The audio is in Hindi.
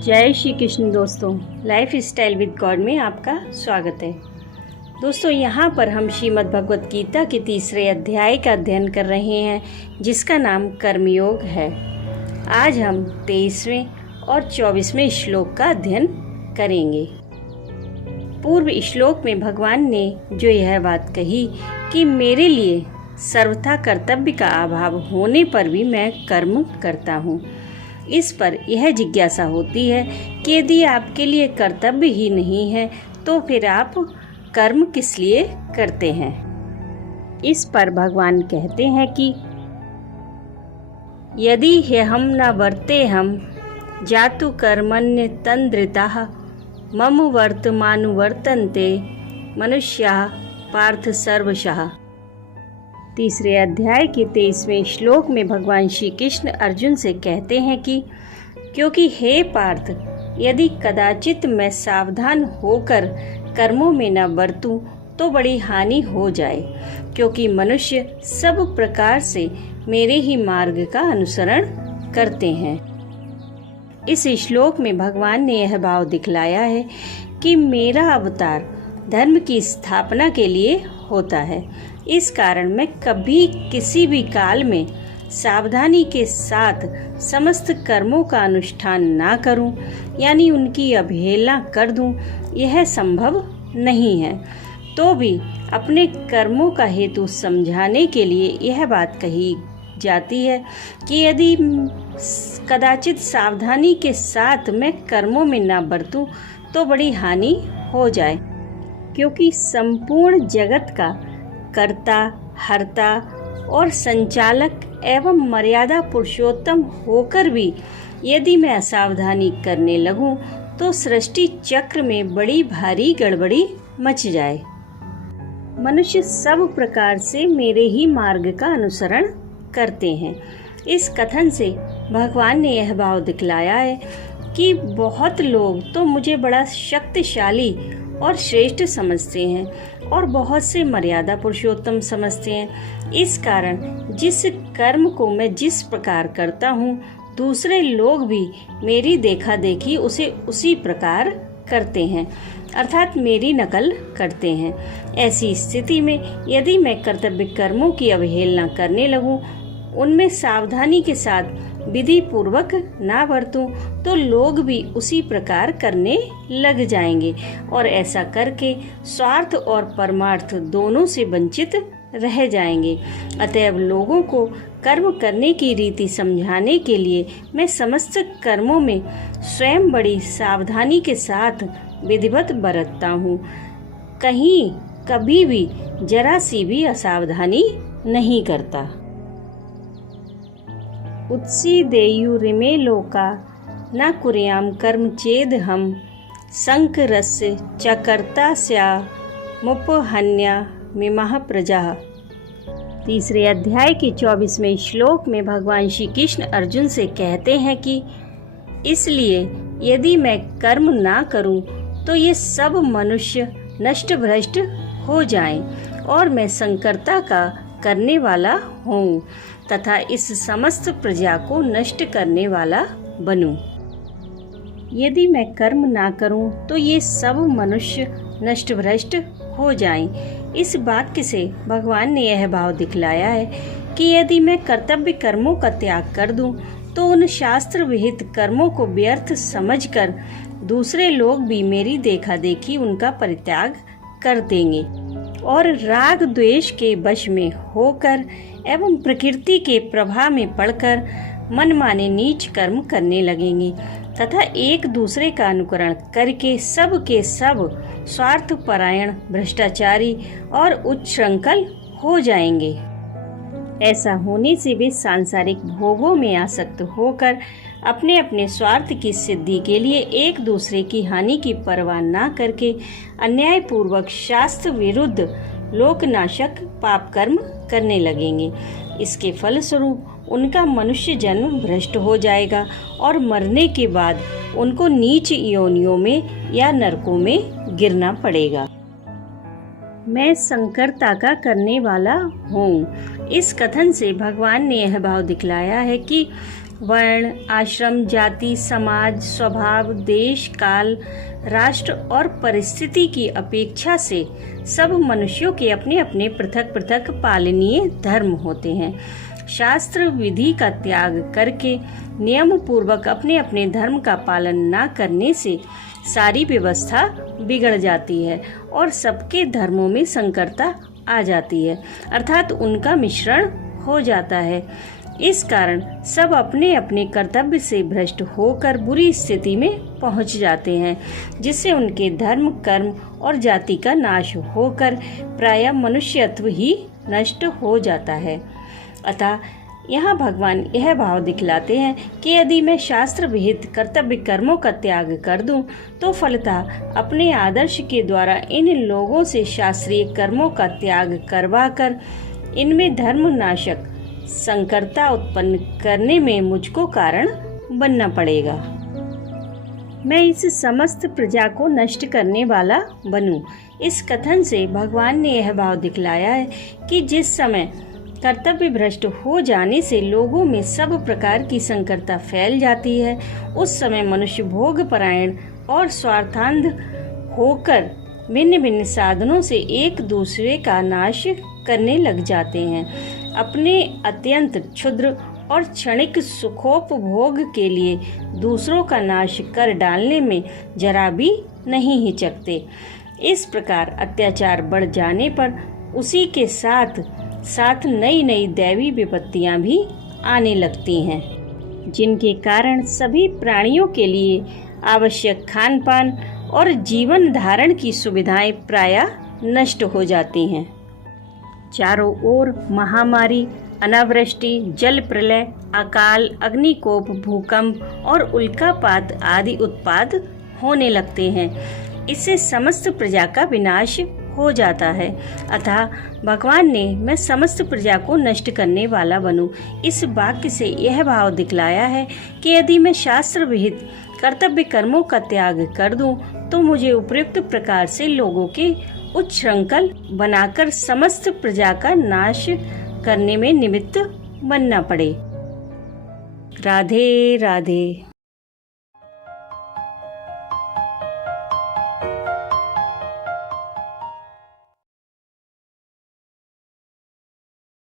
जय श्री कृष्ण दोस्तों, लाइफ स्टाइल विद गॉड में आपका स्वागत है। दोस्तों, यहाँ पर हम श्रीमद् भगवत गीता के तीसरे अध्याय का अध्ययन कर रहे हैं, जिसका नाम कर्मयोग है। आज हम 23वें और 24वें श्लोक का अध्ययन करेंगे। पूर्व श्लोक में भगवान ने जो यह बात कही कि मेरे लिए सर्वथा कर्तव्य का अभाव होने पर भी मैं कर्म करता हूँ, इस पर यह जिज्ञासा होती है कि यदि आपके लिए कर्तव्य ही नहीं है तो फिर आप कर्म किस लिए करते हैं। इस पर भगवान कहते हैं कि यदि हम न वर्ते हम जातु कर्मण्य तंद्रिताः मम वर्तमानुवर्तन्ते मनुष्याः पार्थ सर्वशः। तीसरे अध्याय के 23वें श्लोक में भगवान श्री कृष्ण अर्जुन से कहते हैं कि क्योंकि हे पार्थ, यदि कदाचित मैं सावधान होकर कर्मों में न बरतूं तो बड़ी हानि हो जाए, क्योंकि मनुष्य सब प्रकार से मेरे ही मार्ग का अनुसरण करते हैं। इस श्लोक में भगवान ने यह भाव दिखलाया है कि मेरा अवतार धर्म की स्थापना के लिए होता है। इस कारण मैं कभी किसी भी काल में सावधानी के साथ समस्त कर्मों का अनुष्ठान ना करूं, यानी उनकी अवहेलना कर दूं, यह संभव नहीं है। तो भी अपने कर्मों का हेतु समझाने के लिए यह बात कही जाती है कि यदि कदाचित सावधानी के साथ मैं कर्मों में ना बरतूं तो बड़ी हानि हो जाए, क्योंकि संपूर्ण जगत का कर्ता, हर्ता और संचालक एवं मर्यादा पुरुषोत्तम होकर भी यदि मैं असावधानी करने लगूं तो सृष्टि चक्र में बड़ी भारी गड़बड़ी मच जाए। मनुष्य सब प्रकार से मेरे ही मार्ग का अनुसरण करते हैं। इस कथन से भगवान ने यह भाव दिखलाया है कि बहुत लोग तो मुझे बड़ा शक्तिशाली और श्रेष्ठ समझते हैं और बहुत से मर्यादा पुरुषोत्तम समझते हैं। इस कारण जिस कर्म को मैं जिस प्रकार करता हूँ, दूसरे लोग भी मेरी देखा देखी उसे उसी प्रकार करते हैं, अर्थात मेरी नकल करते हैं। ऐसी स्थिति में यदि मैं कर्तव्य कर्मों की अवहेलना करने लगूं, उनमें सावधानी के साथ विधि पूर्वक ना बरतूं तो लोग भी उसी प्रकार करने लग जाएंगे और ऐसा करके स्वार्थ और परमार्थ दोनों से वंचित रह जाएंगे। अतएव लोगों को कर्म करने की रीति समझाने के लिए मैं समस्त कर्मों में स्वयं बड़ी सावधानी के साथ विधिवत बरतता हूँ। कहीं कभी भी जरा सी भी असावधानी नहीं करता। उत्सीदेयुरिमे लोका न कुर्याम कर्म चेद हम संकरस्य च कर्ता स्यामुपहन्या मिमः प्रजाः। तीसरे अध्याय के 24वें श्लोक में भगवान श्री कृष्ण अर्जुन से कहते हैं कि इसलिए यदि मैं कर्म ना करूं तो ये सब मनुष्य नष्ट भ्रष्ट हो जाएं और मैं संकर्ता का करने वाला हूँ तथा इस समस्त प्रजा को नष्ट करने वाला बनूं। यदि मैं कर्म ना करूं तो ये सब मनुष्य नष्ट भ्रष्ट हो जाएं। इस वाक्य से भगवान ने यह भाव दिखलाया है कि यदि मैं कर्तव्य कर्मों का त्याग कर दूं तो उन शास्त्र विहित कर्मों को व्यर्थ समझकर दूसरे लोग भी मेरी देखा देखी उनका परित्याग कर देंगे और राग द्वेष के वश में होकर एवं प्रकृति के प्रभाव में पड़कर मनमाने नीच कर्म करने लगेंगे तथा एक दूसरे का अनुकरण करके सब के सब स्वार्थ परायण, भ्रष्टाचारी और उच्छृंखल हो जाएंगे। ऐसा होने से वे सांसारिक भोगों में आसक्त होकर अपने अपने स्वार्थ की सिद्धि के लिए एक दूसरे की हानि की परवाह न करके अन्याय पूर्वक शास्त्र विरुद्ध लोकनाशक पाप कर्म करने लगेंगे। इसके फलस्वरूप उनका मनुष्य जन्म भ्रष्ट हो जाएगा और मरने के बाद उनको नीच योनियों में या नरकों में गिरना पड़ेगा। मैं संकर्ता का करने वाला हूँ। इस कथन से भगवान ने यह भाव दिखलाया है कि वर्ण, आश्रम, जाति, समाज, स्वभाव, देश, काल, राष्ट्र और परिस्थिति की अपेक्षा से सब मनुष्यों के अपने अपने पृथक पृथक पालनीय धर्म होते हैं। शास्त्र विधि का त्याग करके नियम पूर्वक अपने अपने धर्म का पालन न करने से सारी व्यवस्था बिगड़ जाती है और सबके धर्मों में संकरता आ जाती है, अर्थात उनका मिश्रण हो जाता है। इस कारण सब अपने अपने कर्तव्य से भ्रष्ट होकर बुरी स्थिति में पहुंच जाते हैं, जिससे उनके धर्म, कर्म और जाति का नाश होकर प्रायः मनुष्यत्व ही नष्ट हो जाता है। अतः यहाँ भगवान यह भाव दिखलाते हैं कि यदि मैं शास्त्र विहित कर्तव्य कर्मों का त्याग कर दूं, तो फलतः अपने आदर्श के द्वारा इन लोगों से शास्त्रीय कर्मों का त्याग करवाकर इनमें धर्म नाशक संकरता उत्पन्न करने में मुझको कारण बनना पड़ेगा। मैं इस समस्त प्रजा को नष्ट करने वाला बनूं। इस कथन से भगवान ने यह भाव दिखलाया है कि जिस समय कर्तव्य भ्रष्ट हो जाने से लोगों में सब प्रकार की संकरता फैल जाती है, उस समय मनुष्य भोग परायण और स्वार्थांध होकर भिन्न भिन्न साधनों से एक दूसरे का नाश करने लग जाते हैं। अपने अत्यंत क्षुद्र और क्षणिक सुखोपभोग के लिए दूसरों का नाश कर डालने में जरा भी नहीं हिचकते। इस प्रकार अत्याचार बढ़ जाने पर उसी के साथ साथ नई नई दैवी विपत्तियां भी आने लगती हैं, जिनके कारण सभी प्राणियों के लिए आवश्यक खान पान और जीवन धारण की सुविधाएं प्रायः नष्ट हो जाती हैं। चारों ओर महामारी, अनावृष्टि, जल प्रलय, अकाल, अग्निकोप, भूकंप और उल्कापात आदि उत्पात होने लगते हैं। इससे समस्त प्रजा का विनाश हो जाता है। अतः भगवान ने मैं समस्त प्रजा को नष्ट करने वाला बनूं, इस वाक्य से यह भाव दिखलाया है कि यदि मैं शास्त्र विहित कर्तव्य कर्मों का त्याग कर दूं, तो मुझे उपयुक्त प्रकार से लोगों के उच्छृंखल बनाकर समस्त प्रजा का नाश करने में निमित्त बनना पड़े। राधे राधे।